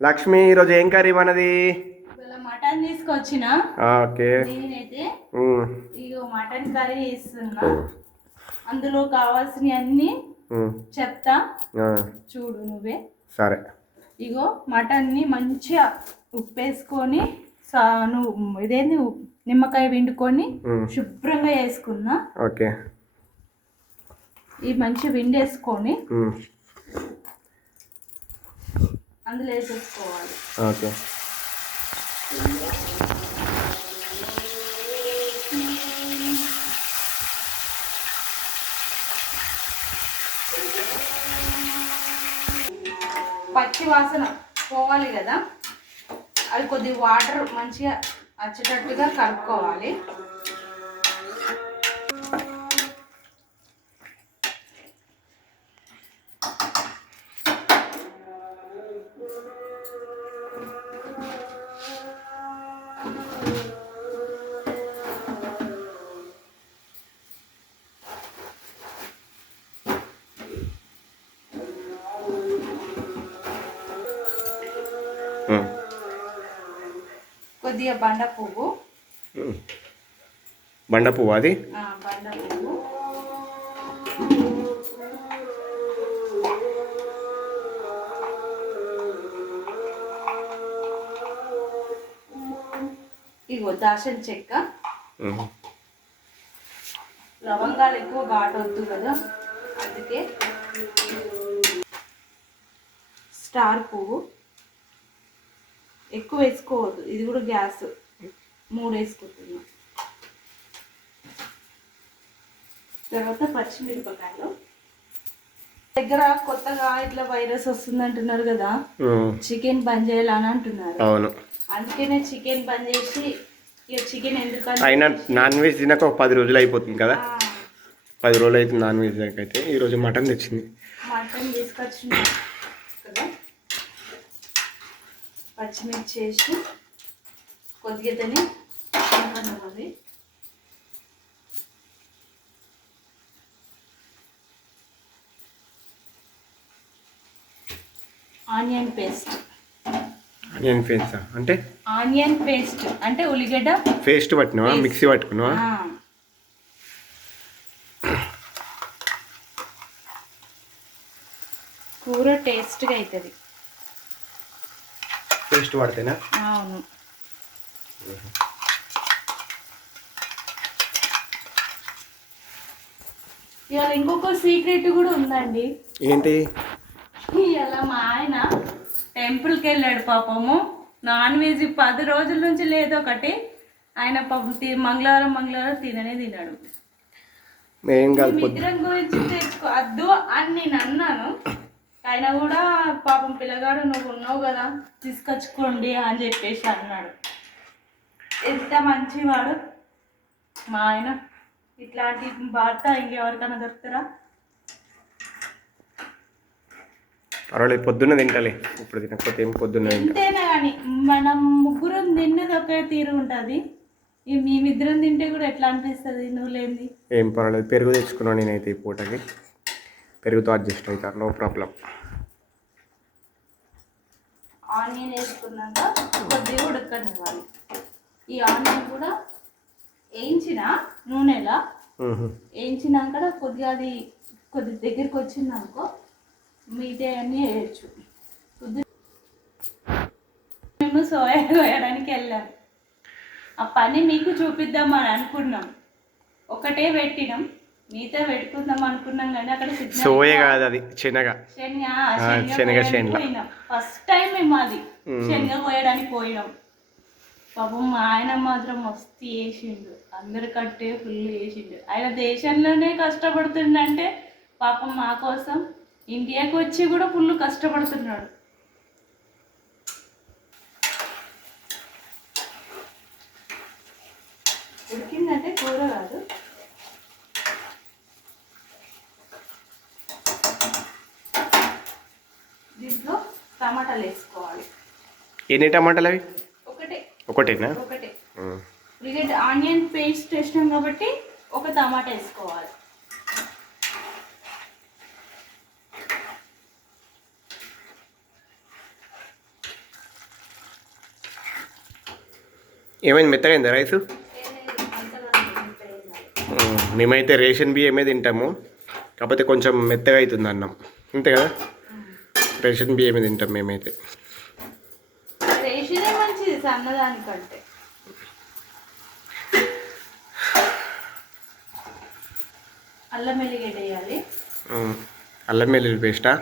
లక్ష్మి ఈరోజు ఏం కర్రీ మనది? మటన్ తీసుకొచ్చిన. ఓకే. నేనైతే ఇగో మటన్ కర్రీ చేస్తున్నా. అందులో కావాల్సినవి అన్ని చెప్తా. చూడు నువ్వే. సరే. ఇగో మటన్ని మంచిగా ఉప్పేసుకొని నువ్వు ఇదేంది? నిమ్మకాయ పిండుకొని శుభ్రంగా వేసుకున్నా ఓకే. ఈ మంచి విండేసుకొని అందులో వేసేసుకోవాలి. ఓకే. పచ్చి వాసన పోవాలి కదా. అది కొద్ది వాటర్ మంచిగా వచ్చేటట్టుగా కలుపుకోవాలి. కొద్దిగా బండ పువ్వు. బండ పువ్వు అది? బండ పువ్వు. ఇగో దాషన్ చెక్క. లవంగాలు ఎక్కువ ఘాటు వద్దు కదా అందుకే. స్టార్ పువ్వు. ఎక్కువ వేసుకోవద్దు. ఇది కూడా గ్యాస్. మూడు వేసుకుంటున్నా. తర్వాత పచ్చిమిరపకాయలు. దగ్గర కొత్తగా ఇట్లా వైరస్ వస్తుంది అంటున్నారు కదా చికెన్ బంద్ చేయాలని అంటున్నారు. అవును. అందుకనే చికెన్ బంద్ చేసి ఇక చికెన్ ఎందుకని అయినా నాన్ వెజ్ తినక ఒక పది రోజులు అయిపోతుంది కదా. పది రోజులు అయితే నాన్ వెజ్ అయితే ఈరోజు మటన్ తెచ్చింది. మటన్ తీసుకొచ్చిన కదా పచ్చిమిర్చి వేసి కొద్దిగా తిని అది ఆనియన్ పేస్ట్. Onion paste? అంటే? Onion paste. అంటే ఉల్లిగడ్డ పేస్ట్ పట్టినావా. మిక్సీ పట్టుకున్నావా. కూర టేస్ట్గా అవుతుంది పేస్ట్ పడితేనా అవును. ఇవాళ ఇంకొక సీక్రెట్ కూడా ఉందండి. ఏంటి? ఇవాళ మా ఆయన టెంపుల్కి వెళ్ళాడు పాపము. నాన్ వెజ్ పది రోజుల నుంచి లేదు ఒకటి. ఆయన పాపం మంగళవారం మంగళవారం తిననే తిన్నాడు. మిత్రం గురించి తెచ్చుకో అద్దు అని నేను అన్నాను. ఆయన కూడా పాపం పిల్లగాడు నువ్వు ఉన్నావు కదా తీసుకొచ్చుకోండి అని చెప్పేసి అన్నాడు. ఎంత మంచివాడు. మా ఆయన ఇట్లాంటి భర్త ఇంకెవరికైనా దొరుకుతారా? పర్వాలేదు పొద్దున్న తింటాలే. ఇప్పుడు తినకపోతే ఏం పొద్దున్న తింటా. ఎంతైనా కానీ మనం ముగ్గురం తిన్నది ఒకే తీరు ఉంటుంది. మేమిద్దరం తింటే కూడా ఎట్లా అనిపిస్తుంది? నువ్వు లేనిది ఏం పర్వాలేదు పెరుగు తెచ్చుకున్నాను నేనైతే ఈ పూటకి. పెరుగుతో అడ్జస్ట్ అవుతాను నో ప్రాబ్లం. ఆనియన్ వేసుకున్నాక కొద్దిగా ఉడకనివ్వాలి. ఈ ఆనియన్ కూడా వేయించిన నూనెలా? వేయించినాక కొద్దిగా అది కొద్ది దగ్గరికి వచ్చిందనుకో మిగతా అన్నీ వేయచ్చు. మేము సోయా కోయడానికి వెళ్ళాం. ఆ పని మీకు చూపిద్దామని అనుకున్నాం. ఒకటే పెట్టినాం. మిగతా పెట్టుకుందాం అనుకున్నాం కానీ అక్కడ సోయ కాదు అది శనగ. శనగ శనగ. ఫస్ట్ టైం మేము అది. శనగ కోయడానికి పోయినాం. పాపం మా ఆయన మాత్రం మస్తు వేసిండు అందరికంటే ఫుల్ వేసిండు ఆయన దేశంలోనే కష్టపడుతుండంటే పాపం మా కోసం ఇండియాకి వచ్చి కూడా ఫుల్ కష్టపడుతున్నాడు. టమాటాలు వేసుకోవాలి. ఎన్ని టమాటాలు అవి? ఒకటే. ఒకటేనా? ఒకటే. ఆనియన్ పేస్ట్ వేసినాం కాబట్టి ఒక టమాటా వేసుకోవాలి. ఏమైంది? మెత్తగైందా రైస్? మేమైతే రేషన్ బియ్యమే తింటాము. కాకపోతే కొంచెం మెత్తగా అవుతుంది అన్నం. అంతే కదా? రేషన్ బియ్యమే తింటాం మేమైతే. రేషనే మంచిది సన్నదానికంటే? అల్లం వెల్లిగడ్డ వేయాలి. అల్లం వెల్లుల్లి పేస్టా?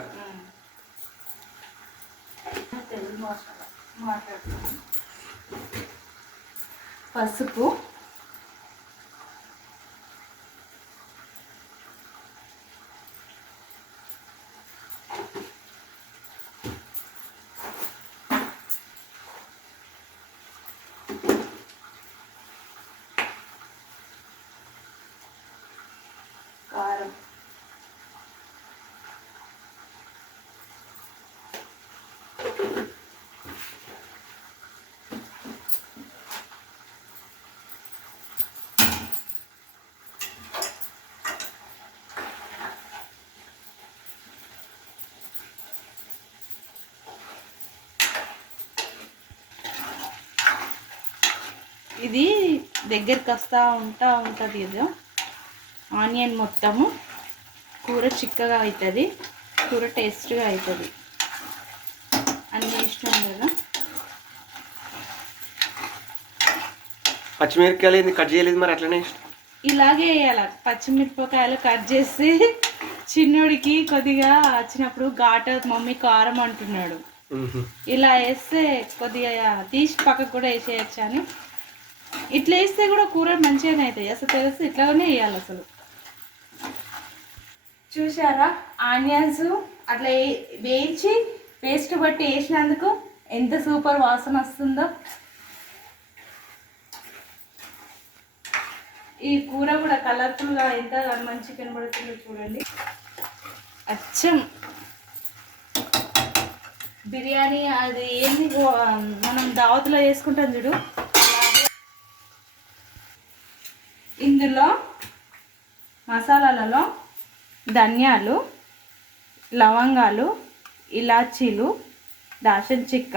కారం ఇది దగ్గరికి వస్తూ ఉంటా ఉంటుంది ఇది. ఆనియన్ మొత్తము. కూర చిక్కగా అవుతుంది కూర టేస్ట్గా అవుతుంది అన్నీ వేసినాం కదా? పచ్చిమిరపకాయలు కట్ చేయలేదు మరి అట్లనే ఇలాగే వేయాలి? పచ్చిమిరపకాయలు కట్ చేసి చిన్నోడికి కొద్దిగా వచ్చినప్పుడు ఘాట మమ్మీ కారం అంటున్నాడు. ఇలా వేస్తే కొద్దిగా తీసి పక్కకు కూడా వేసేయచ్చు అని ఇట్లా వేస్తే కూడా కూర మంచిగానే అవుతాయి. అసలు తెలిసి? ఇట్లానే వేయాలి అసలు. చూసారా ఆనియన్స్ అట్లా వే- వేయించి పేస్ట్ బట్టి వేసినందుకు ఎంత సూపర్ వాసన వస్తుందో. ఈ కూర కూడా కలర్ఫుల్గా ఎంత మంచి కనబడుతుందో చూడండి. అచ్చం. బిర్యానీ అది ఏంది? మనం దావత్లో చేసుకుంటాం చూడు. ఇందులో మసాలాలలో ధనియాలు లవంగాలు ఇలాచీలు దాచిన చెక్క.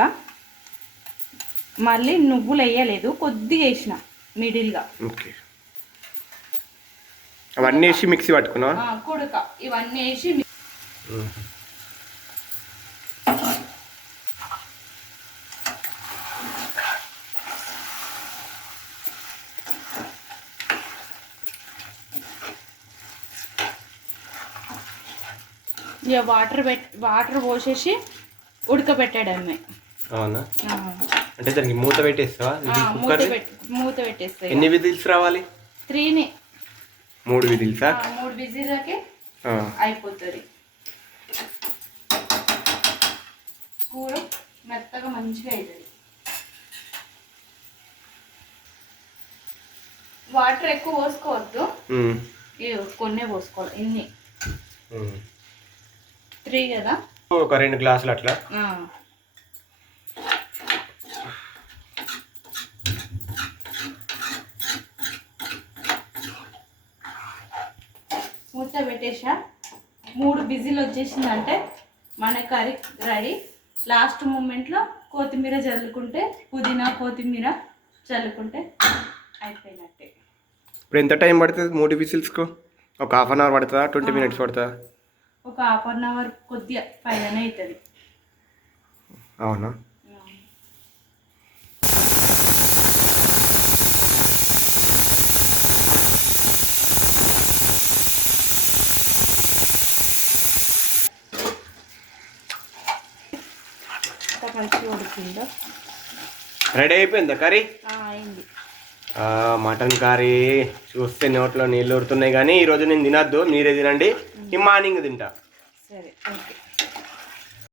మళ్ళీ నువ్వులు వేయలేదు కొద్దిగా వేసిన మిడిల్గా. అవన్నీ వేసి మిక్సీ పట్టుకున్నావా? ఆ, కుడక. ఇవన్నీ వేసి ఇక వాటర్ పెట్ వాటర్ పోసేసి ఉడకబెట్టాడమ్మే అవునా? అంటే దానికి మూత పెట్టేస్తావా? మూత మూత పెట్టేస్తాయి ఎన్ని విజిల్స్ రావాలి? త్రీని. మూడు విజిల్సా? మూడు విజిల్లకే ఆ. అయిపోతుంది. కూర మెత్తగా మంచిగా అవుతుంది వాటర్ ఎక్కువ పోసుకోవద్దు. కొన్నే పోసుకోవాలి ఇన్ని. త్రీ కదా? ఒక రెండు గ్లాసులు అట్లా. మూత పెట్టేసా. మూడు బిజీలు వచ్చేసిందంటే మన కర్రీ రెడీ. లాస్ట్ మూమెంట్లో కొత్తిమీర చల్లుకుంటే పుదీనా కొత్తిమీర చల్లుకుంటే అయిపోయినట్టే. ఇప్పుడు ఎంత టైం పడుతుంది మూడు విజిల్స్కు? ఒక హాఫ్ అన్ అవర్ పడుతుందా? ట్వంటీ మినిట్స్ పడుతుందా? ఒక హాఫ్ అన్ అవర్ కొద్దిగా పైన అవుతుంది అవునా? ఎంత మంచిగా ఉడికిందో? రెడీ అయిపోయిందా కర్రీ? అయింది. మటన్ కర్రీ చూస్తే నోట్లో నీళ్ళు ఊరుతున్నాయి కానీ ఈరోజు నేను తినద్దు మీరే తినండి. ఈ మార్నింగ్ తింటా సరే ఓకే